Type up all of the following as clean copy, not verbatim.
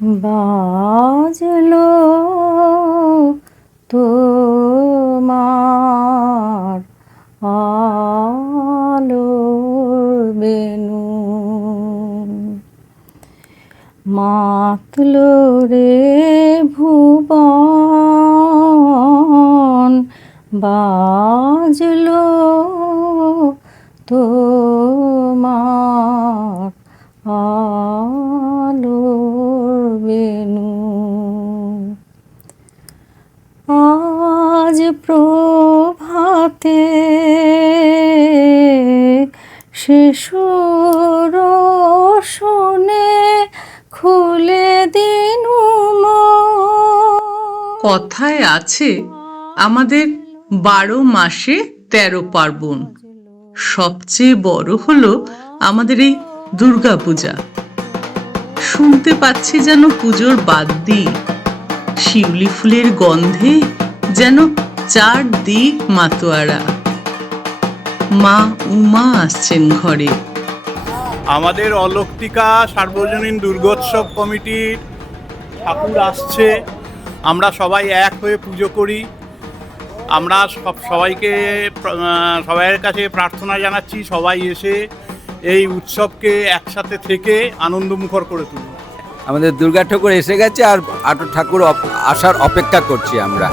বাজলো তোমার আলোর বেনু, মাতলো রে ভুবন, বাজলো তোমার আলোর বেনু। আজ প্রভাতে শিশুর শুনে খুলে দিনু কথায় আছে আমাদের 12 মাসে 13 পার্বণ। সবচেয়ে বড় হলো আমাদের এই দুর্গা পূজা। শুনতে পাচ্ছি যেন পুজোর বাদ্যি, শিউলি ফুলের গন্ধে যেন চারদিক মাতোয়ারা। মা উমা আসছেন ঘরে। আমাদের অলৌকিকা সার্বজনীন দুর্গোৎসব কমিটির ঠাকুর আসছে, আমরা সবাই এক হয়ে পুজো করি। আমরা সবাইয়ের কাছে প্রার্থনা জানাচ্ছি সবাই এসে এই উৎসবকে একসাথে থেকে আনন্দমুখর করে তুলুন। আমাদের দুর্গা ঠাকুর এসে গেছে আর আটো ঠাকুর আসার অপেক্ষা করছি আমরা।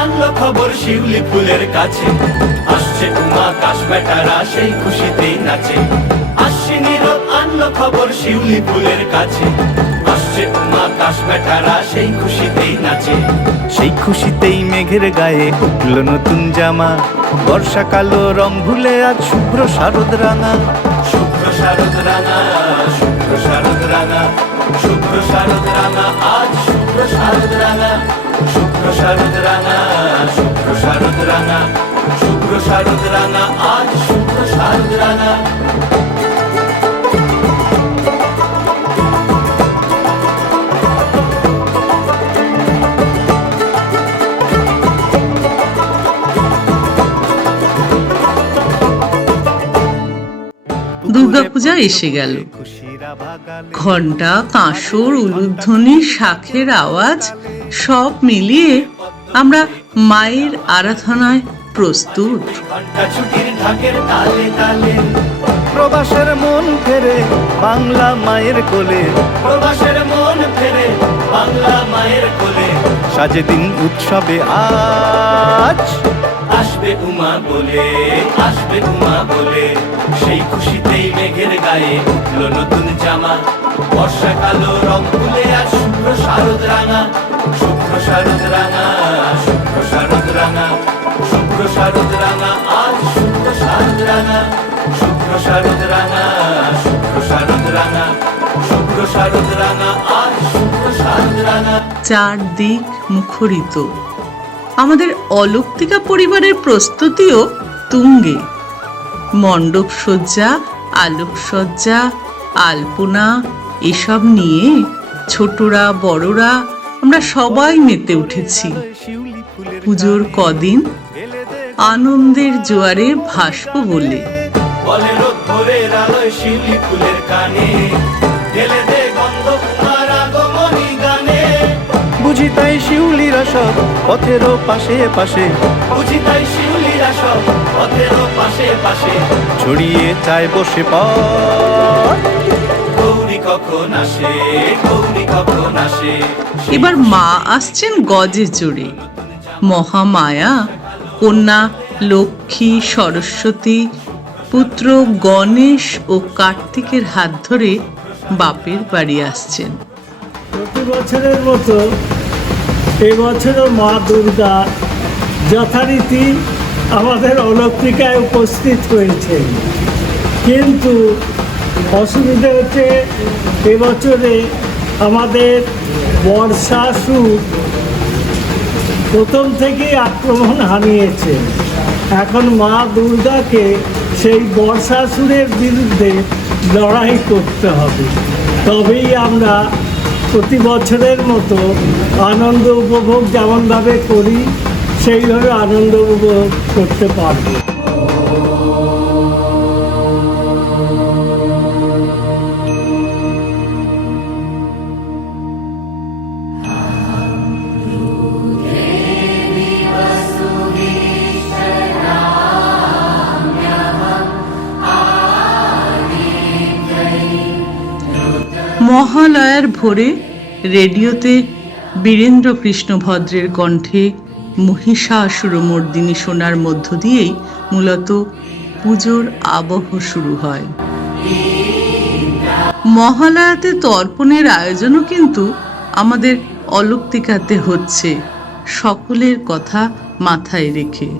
আনলো খবর শিউলি ফুলের কাছে, আসছে উমা কাশ বেটারা সেই খুশিতেই নাচে। আসছে নীরব আনলো খবর শিউলি ফুলের কাছে, আসছে উমা কাশ বেটারা সেই খুশিতেই নাচে। সেই খুশিতেই মেঘের গায়ে উঠল নতুন জামা, বর্ষাকালো রং ভুলে আজ শুভ্র শারদ রাঙা। শুভ্র শারদ রাঙা, শুভ্র শারদ রাঙা, শুভ্র শারদ রাঙা, আজ শুভ্র শারদ রাঙা। শুভ্র শারদ রাঙা, শুভ্র শারদ রাঙা, শুভ্র শারদ রাঙা, আজ শুভ্র শারদ রাঙা। দুর্গাপূজা এসে গেল। ঘণ্টা, কাঁসর, উলুধ্বনি, শাঁখের আওয়াজ সব মিলিয়ে আমরা মায়ের আরাধনায় প্রস্তুত। প্রবাসের মন ফেরে বাংলা মায়ের কোলে, প্রবাসের মন ফেরে বাংলা মায়ের কোলে। সাজে দিন উৎসবে আজ আসবে উমা বলে, আসবে উমা বলে। সেই খুশিতেই মেঘের গায়ে উঠল নতুন জামা, বর্ষাকালো রং তুলে আজ শুভ্র শারদ রাঙা। শুভ্র শারদ রাঙা, শুভ্র শারদ রাঙা, শুভ্র শারদ রাঙা, আজ শুভ্র শারদ রাঙা। শুভ্র শারদ রাঙা, শুভ্র শারদ রাঙা, শুভ্র শারদ রাঙা, আজ শুভ্র শারদ রাঙা। চারদিক মুখরিত। আমাদের অলৌকিকা পরিবারের প্রস্তুতিও তুঙ্গে। মণ্ডপ সজ্জা, আলোকসজ্জা, আলপনা এসব নিয়ে ছোটরা বড়রা আমরা সবাই মেতে উঠেছি। পুজোর কদিন আনন্দের জোয়ারে ভাসবো বলে। বলে রোদ ভোরের আলোয় শিউলি ফুলের কানে, ঢেলে দে গন্ধ তোমার আগমনী গানে। বুঝি তাই শিউলিরা সব পথেরও পাশে পাশে, বুঝি তাই শিউলিরা সব পথেরও পাশে পাশে। ছড়িয়ে চায় বসে পথ, গৌরী কখন আসে, গৌরী কখন আসে। এবার মা আসছেন গজে চড়ে। মহামায়া, কন্যা লক্ষ্মী, সরস্বতী, পুত্র গণেশ ও কার্তিকের হাত ধরে বাপের বাড়ি আসছেন। প্রতি বছরের মতো এবছরও মা দুর্গা যথারীতি আমাদের অলৌকিকায় উপস্থিত হয়েছেন, কিন্তু অসুবিধা হচ্ছে এবছরে আমাদের বর্ষাসুর প্রথম থেকেই আক্রমণ হানিয়েছে। এখন মা দুর্গাকে সেই বর্ষাসুরের বিরুদ্ধে লড়াই করতে হবে, তবেই আমরা প্রতি বছরের মতো আনন্দ উপভোগ যেমনভাবে করি সেইভাবে আনন্দ উপভোগ করতে পারবো। মহালয়ার ভোরে রেডিওতে বীরেন্দ্র কৃষ্ণ ভদ্রের কণ্ঠে মহিষাসুরমর্দিনী শোনার মধ্য দিয়েই মূলত পুজোর আবহ শুরু হয়। মহালয়াতে তর্পণের আয়োজনও কিন্তু আমাদের অলক্তিকাতে হচ্ছে, সকলের কথা মাথায় রেখে।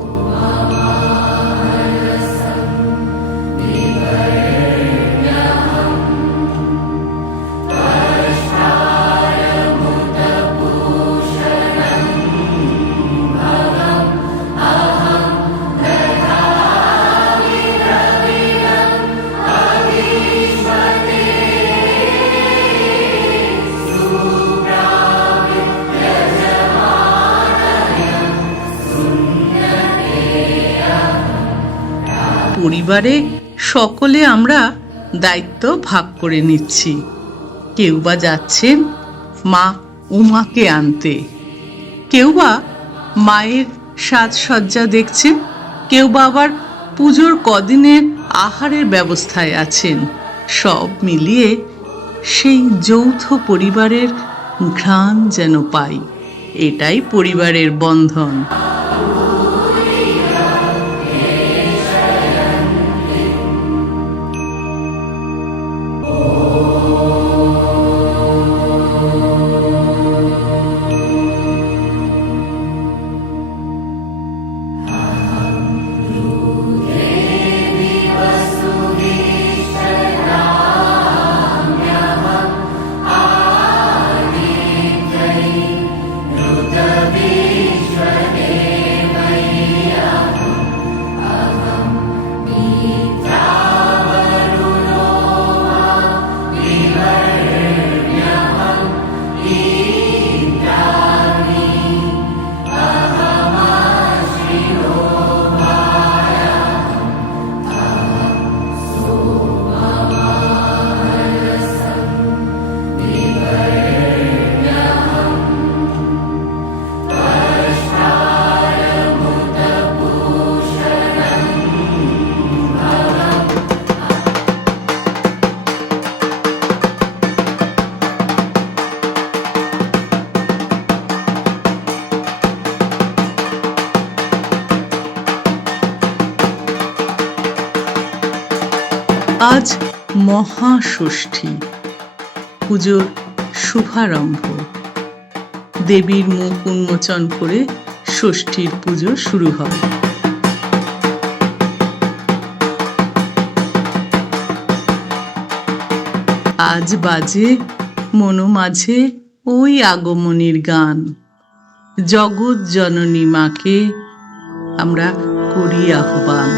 পরিবারে সকলে আমরা দায়িত্ব ভাগ করে নিচ্ছি। কেউ বা যাচ্ছেন মা উমাকে আনতে, কেউ বা মায়ের সাজসজ্জা দেখছেন, কেউ বা আবার পুজোর কদিনের আহারের ব্যবস্থায় আছেন। সব মিলিয়ে সেই যৌথ পরিবারের ঘ্রাণ যেন পাই, এটাই পরিবারের বন্ধন। আজ মহাষষ্ঠী, পুজোর শুভারম্ভ। দেবীর মুখ উন্মোচন করে ষষ্ঠীর পুজো শুরু হয়। আজ বাজে মনো মাঝে ওই আগমনীর গান। জগৎ জননী মাকে আমরা করি আহ্বান।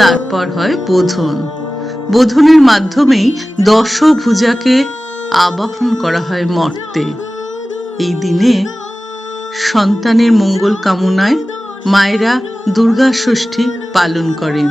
তারপর হয় বোধন। বোধনের মাধ্যমেই দশভুজাকে আবাহন করা হয় মর্তে। এই দিনে সন্তানের মঙ্গল কামনায় মায়েরা দুর্গা ষষ্ঠী পালন করেন।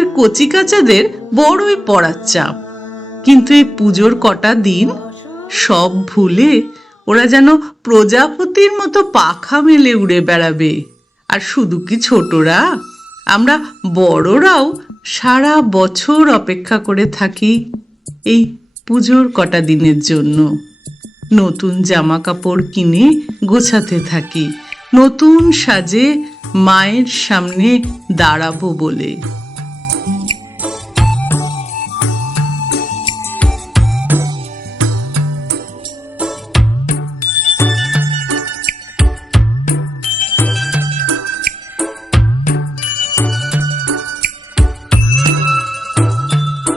আমাদের কচিকাচাদের বড়ই পড়ার চাপ, কিন্তু এই পুজোর কটা দিন সব ভুলে ওরা যেন প্রজাপতির মতো পাখা মেলে উড়ে বেড়াবে। আর শুধু কি ছোটরা, আমরা বড়রাও সারা বছর অপেক্ষা করে থাকি এই পুজোর কটা দিনের জন্য। নতুন জামা কাপড় কিনে গোছাতে থাকি, নতুন সাজে মায়ের সামনে দাঁড়াবো বলে।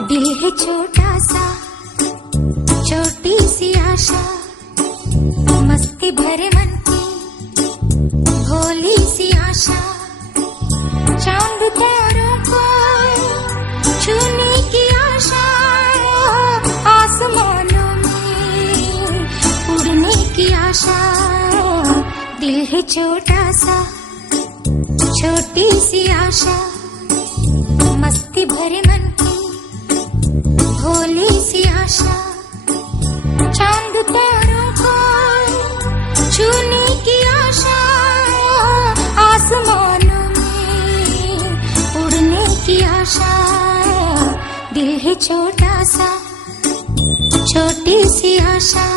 दिल है छोटा सा, छोटी सी आशा, मस्ती भरे मन की भोली सी आशा, चांद तारों को छूने की आशा, आसमानों में उड़ने की आशा। दिल है छोटा सा, छोटी सी आशा, मस्ती भरे मन की भोली सी आशा, चांद तारों को छूने की आशा, आसमानों में उड़ने की आशा। दिल है छोटा सा, छोटी सी आशा।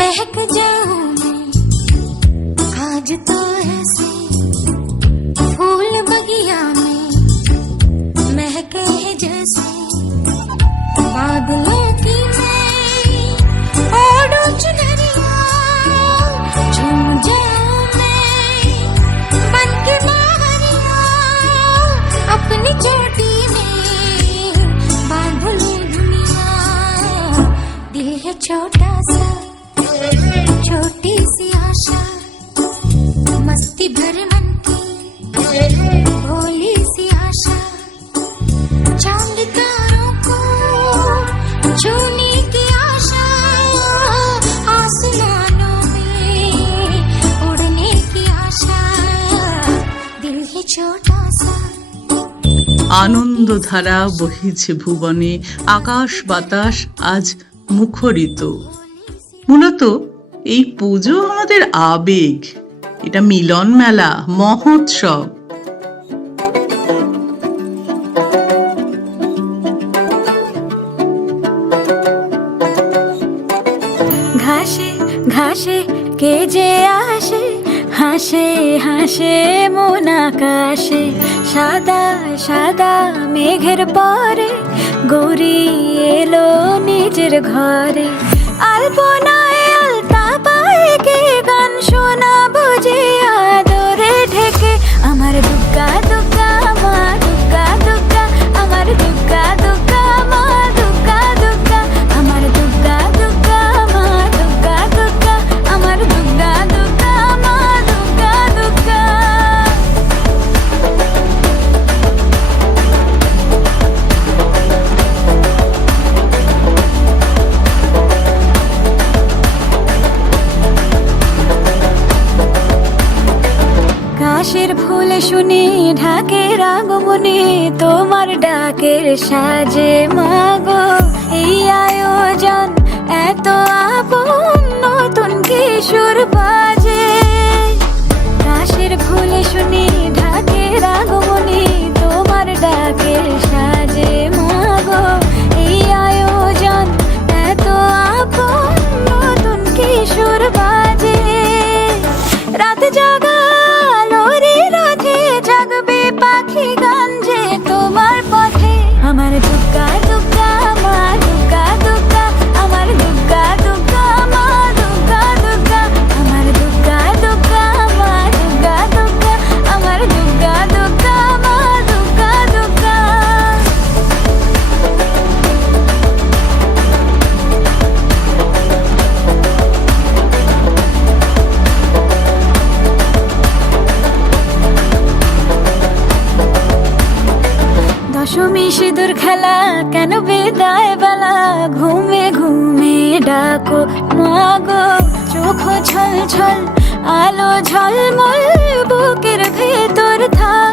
महक जाऊं मैं आज तो ऐसे, फूल बगिया में महके हैं जैसे, बादलों की मैं ओढ़ूं चुनरिया, झूम जाऊं मैं बन के बाहरिया, अपनी चोटी में बांध लूं दुनिया। दिल है छोटा सा, छोटी सी आशा, मस्ती भरे मन की भोली सी आशा, चांद तारों को छूने की आशा, आसमानों में उड़ने की आशा। दिल है छोटा सा। আনন্দধারা বহিছে ভুবনে, আকাশ বাতাস আজ মুখরিত। মূলত এই পুজো আমাদের আবেগ, এটা মিলন মেলা, মহোৎসব। ঘাসে ঘাসে কে যে আসে, হাসে হাসে মন আকাশে, সাদা সাদা মেঘের পরে গৌরী এলো নিজের ঘরে। আলপনায় আলতা পায়ে কে গান শোনা বুঝে আদরে ঢেকে, আমার দুগ্গা দুগ্গা মা দুগ্গা দুগ্গা, আমার দুগ্গা দুগ্গা মা দুগ্গা দুগ্গা, আমার দুগ্গা দুগ্গা মা দুগ্গা দুগ্গা, আমার দুগ্গা দুগ্গা মা দুগ্গা দুগ্গা। কাশের ফুলে শুনি ঢাকের আগমনে, তোমার ডাকের সাজে মাগো এই আয়োজন এত আপন, নতুন কিশোর বাজে। কাশের ফুলে শুনি ঢাকের আগমনে, তোমার ডাকের সাজে মাগো এই আয়োজন এত আপন, নতুন কিশোর বাজে। রাত জাগা জাগবে পাখি গান যে তোমার পথে, আমার দুগ্গা দুগ্গা মা দুগ্গা দুগ্গা, আমার দুগ্গা দুগ্গা মা দুগ্গা দুগ্গা, আমার দুগ্গা দুগ্গা মা দুগ্গা দুগ্গা, আমার দুগ্গা দুগ্গা মা দুগ্গা দুগ্গা। সিঁদুর খেলা কেন বিদায় বেলা, ঘুমে ঘুমে ডাকো মাগো, চোখ ছল ছল আলো ঝলমল বুকের ভেতর থাক।